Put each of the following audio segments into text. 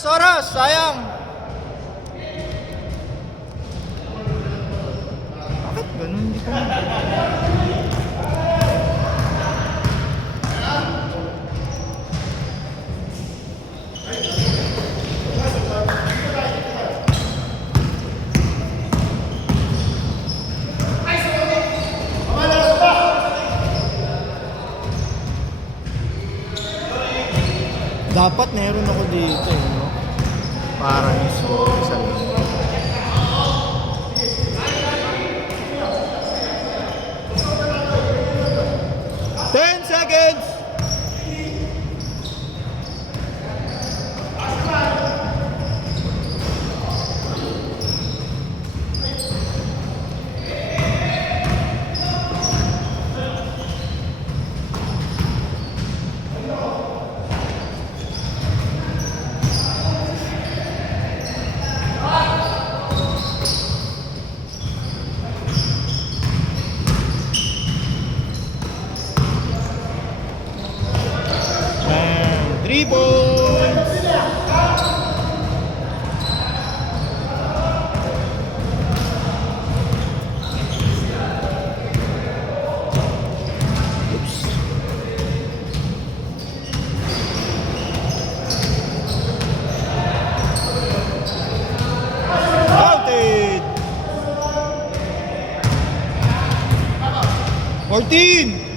Oras, sayang. Bakit ganun? Hindi ko dapat meron ako dito, no? Parang score sa loob. Ten seconds! And 3 points! Oops. Counted! 14!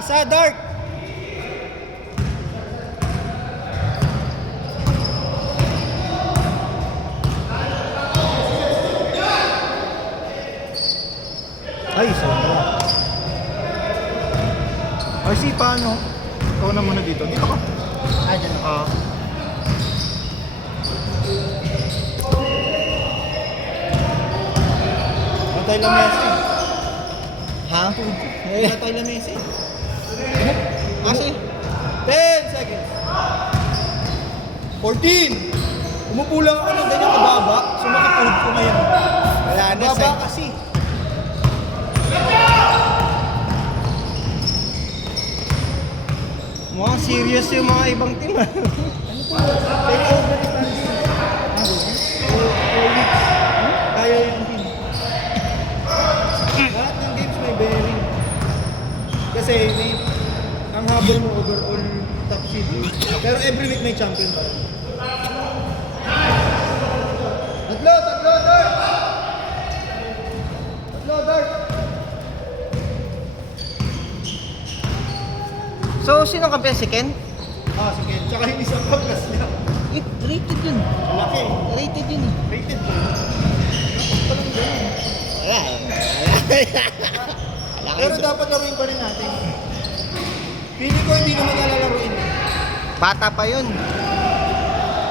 Isa, Dark! Ay, sobra. RC, paano? Ikaw na muna dito. Dito ka. Dyan. Patay lang Messi. Ha? Patay lang Messi. Kasi 10 seconds. 14. Umupo lang ako ng ganyan kababa. Sumakit ulit ko ngayon. Wala na, Baba kasi. Mukhang serious yung mga ibang team. Take over ni Tanji. 4 weeks. Kaya yung team. Lahat ng games may bearing. Kasi may ang habol mo overall top seed. Pero every week may champion pa rin. Tatlo, Dart! Tatlo, Dart! So, sino kampiyan? Si Ken? Ah, sige. Tsaka yung isang pag-class niya. Rated yun. Laki. Rated yun eh. Rated po. Parang ganun. Wala. Pero dapat laruin pa rin natin. Feeling ko hindi naman nalalaruin. Bata pa yun.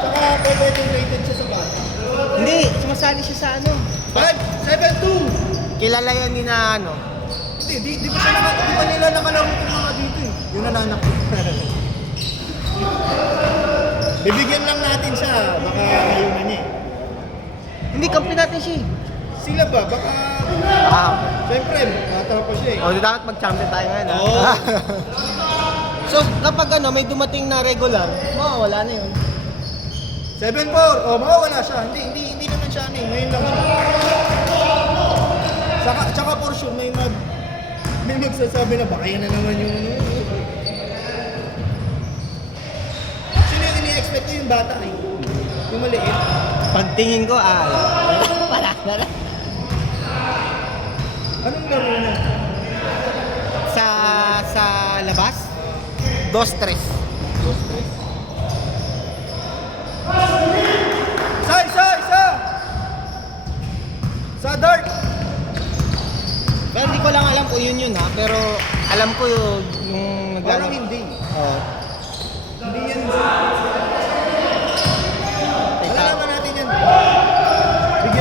Tsaka pwedeng rated siya sa bata. Hindi, sumasali siya sa ano. 5, 7, 2! Kilala yan ni na ano. Hindi, di ba siya di ba nila nakalaro yung mga dito eh. Yung nananak ko. Bibigyan lang natin siya, baka ayunan niya eh. Hindi, kampi natin siya eh. Sila ba? Baka... Siyempre, matapa siya eh. O, dapat mag-champion tayo ngayon. Oo. So, kapag ano, may dumating na regular, mawawala na yun. 7-4. Mawawala siya. Hindi naman siya ano eh. Ngayon lang siya. Tsaka for sure, may magsasabi na baka yan na naman yung ano. Sino yung ini-expect ko yung bata eh? Yung maliit. Pagtingin ko, wala na. Anong laro na? Sa labas, 2-3. Isa! Sa Dart! Pero hindi ko lang alam kung yun ha, pero alam ko yung Parang hindi. Oo. Hindi yan. Teka. Malalaman natin yan. Bigyan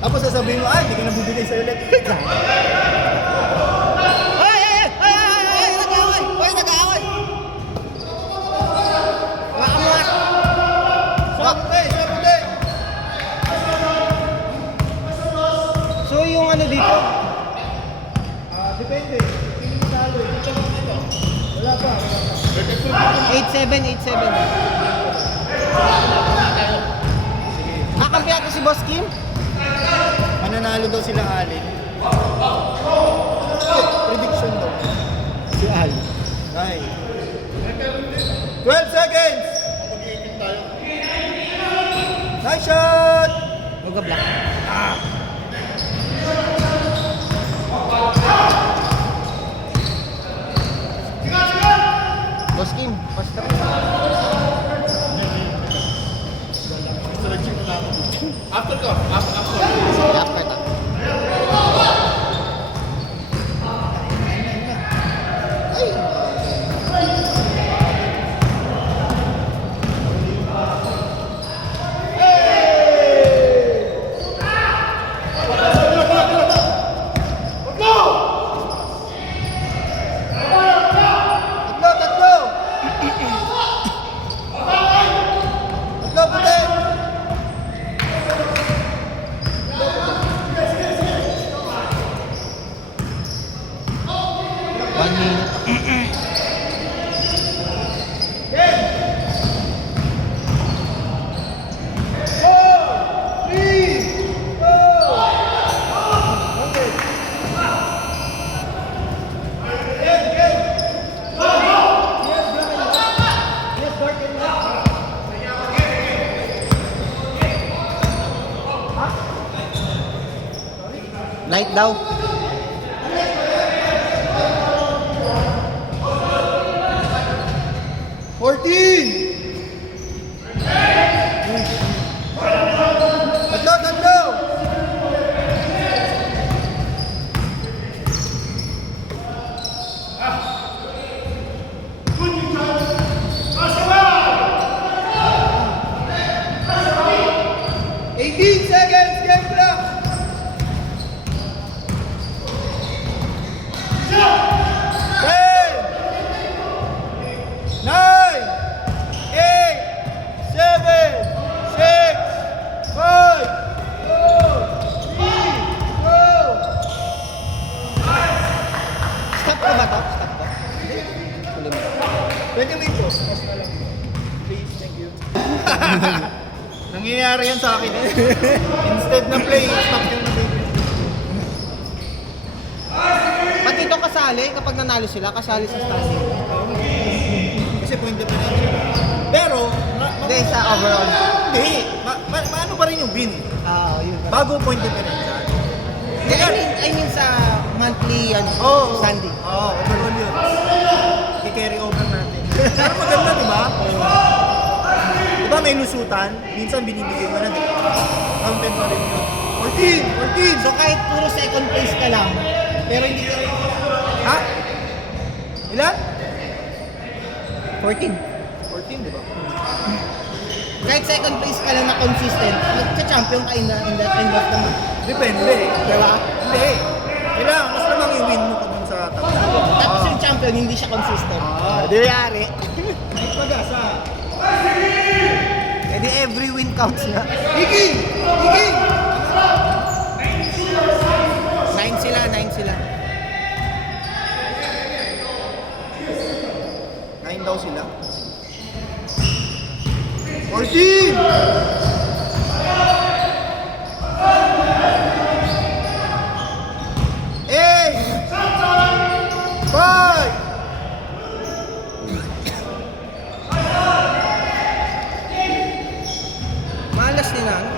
Tapos sasabihin mo, hindi ko na bibigay sa'yo ulit. Nag-aaway! Hoy, nag-aaway! Makamuhat! Sabi! So yung ano dito, Depende. Pili mo talo eh. Ito lang ito. Wala pa. 8-7. Kakampi ata si Boss Kim? Mananalo daw sila Alin. Prediction daw. Si Alin. Ay. 12 seconds! Nice shot! Huwag ka black. Boss Kim, basta rin. After ka, after. Dapat ah. Tatlo! Tatlo, puti! 1 minute. Light daw. Tatlo! Seconds, game clock! 10, 9, 8, 7, 6, 5, 4, 3, go! Stop ko ba to? Stop ko. Tuloy mo. Pwede may pause. Pause na lang. Please, thank you. Nangyayari yan sa akin. Instead na play, stop yung nabibig. Ba't ito kasali? Kapag nanalo sila, kasali sa standing. Kasi point difference sila. Pero, Hindi, sa overall. hindi. Maano pa rin yung win? Yun. Bago point difference. Hindi, I mean sa monthly standing. Oo, overall yun. I-carry over natin. Pero maganda, di ba? Di ba may lusutan? Minsan binibigay mo na. Counted pa rin yun. 14! So kahit puro second place ka lang, pero hindi ka rin... Ha? Ilan? 14. 14, di ba? Kahit second place ka lang na consistent, magka-champion ka in the end of the month. Depende. Diba? Hindi. Kailangan, mas lamang i-win mo kung sa tapos. Tapos yung champion, hindi siya consistent. Di yari. Pag-asa. Eh di every win counts na. Higi! 9 sila. 9 daw sila. 14! Malas nila. Ano?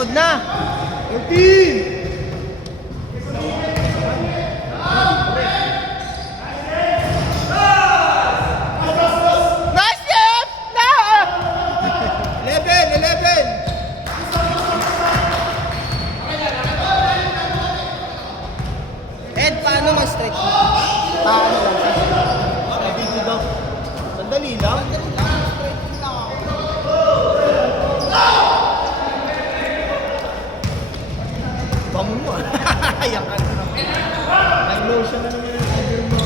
likod na. 14! Nice hit! Na! 11! Ed, paano mag-stretch mo? Paano lang? Video daw. Sandali lang. Bangon mo ah. Ayan ka na naman. Nag-lotion na naman yung cover mo.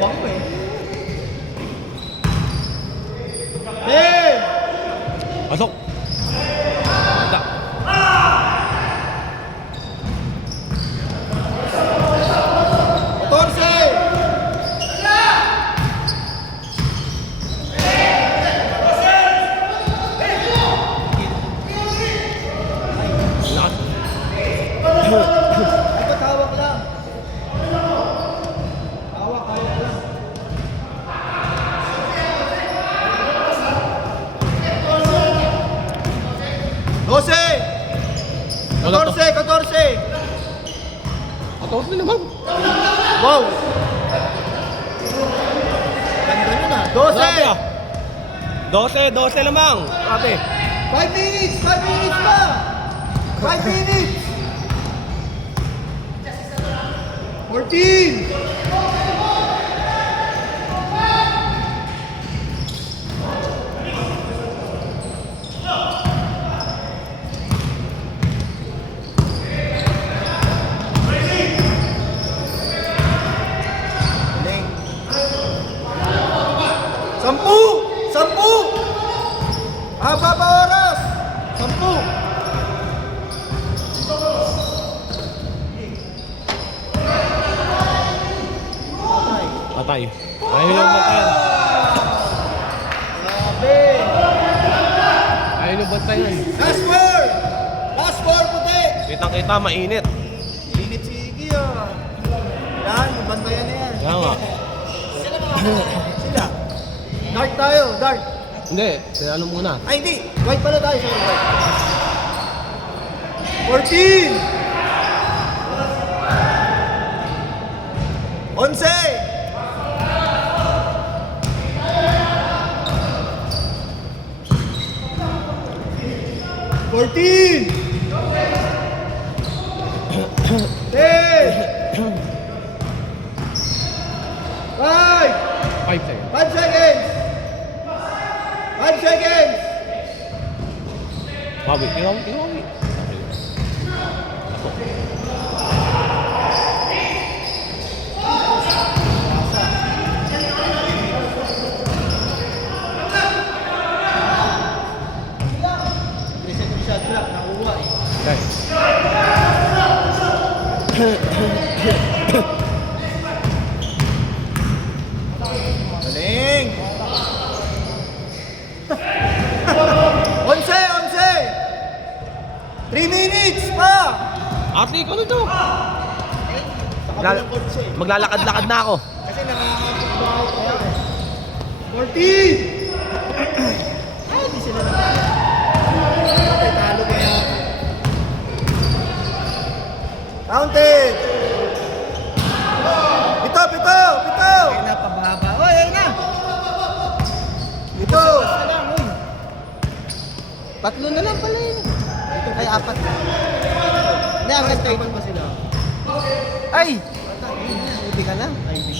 Bango eh. Hey! Pasok. Basta. Torse! Ito tawag lang. Hawak lang. 12! 14! Atawag na naman. Wow! Ganda nyo na. 12! 12 lamang. Ate. 5 minutes! 5 minutes pa! 5 minutes! 14! Galing. 10! Haba pa oras! 10! Patay. Ayaw lang bantayan. Grabe! Ayaw lang bantayan. Last 4! Last 4 puti! Kitang-kita, mainit. Init si Iggy ah. Yan, bantayan na yan. Kaya nga. Sila. Dart tayo, dart. Hindi, ano muna. Ay hindi, white pala tayo sa white. 14! 11! 14! 10! 5! 5 seconds. 5 seconds! 5 seconds! Wabi, wabi. Reset shot clock, nakuha eh. Okay. Galing! 11! 3 minutes pa! Ate, ano to? Nakabilang kotse eh. Maglalakad-lakad na ako. Kasi nakakapit bahay kaya eh. 14! Ay, di sila naman. Ay, talo kaya. Counted! Pito! Ay na, pababa. Oy, ay na! Pito! Wala lang, oy. Tatlo na lang pala yun. Ay, apat. Hindi, hanggang 30 pa sila. Ay! Hindi ka na. Ay, hindi.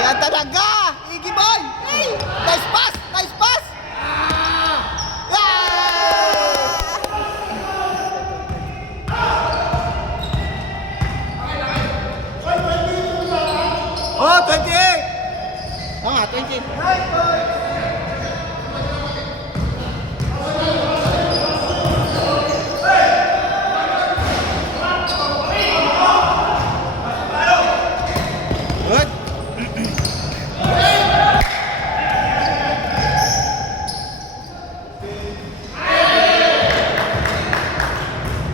Yan talaga! Iggy boy! Ay! Nice pass! Nice pass! Oh, 28! Oo nga, 20. Nice, boys!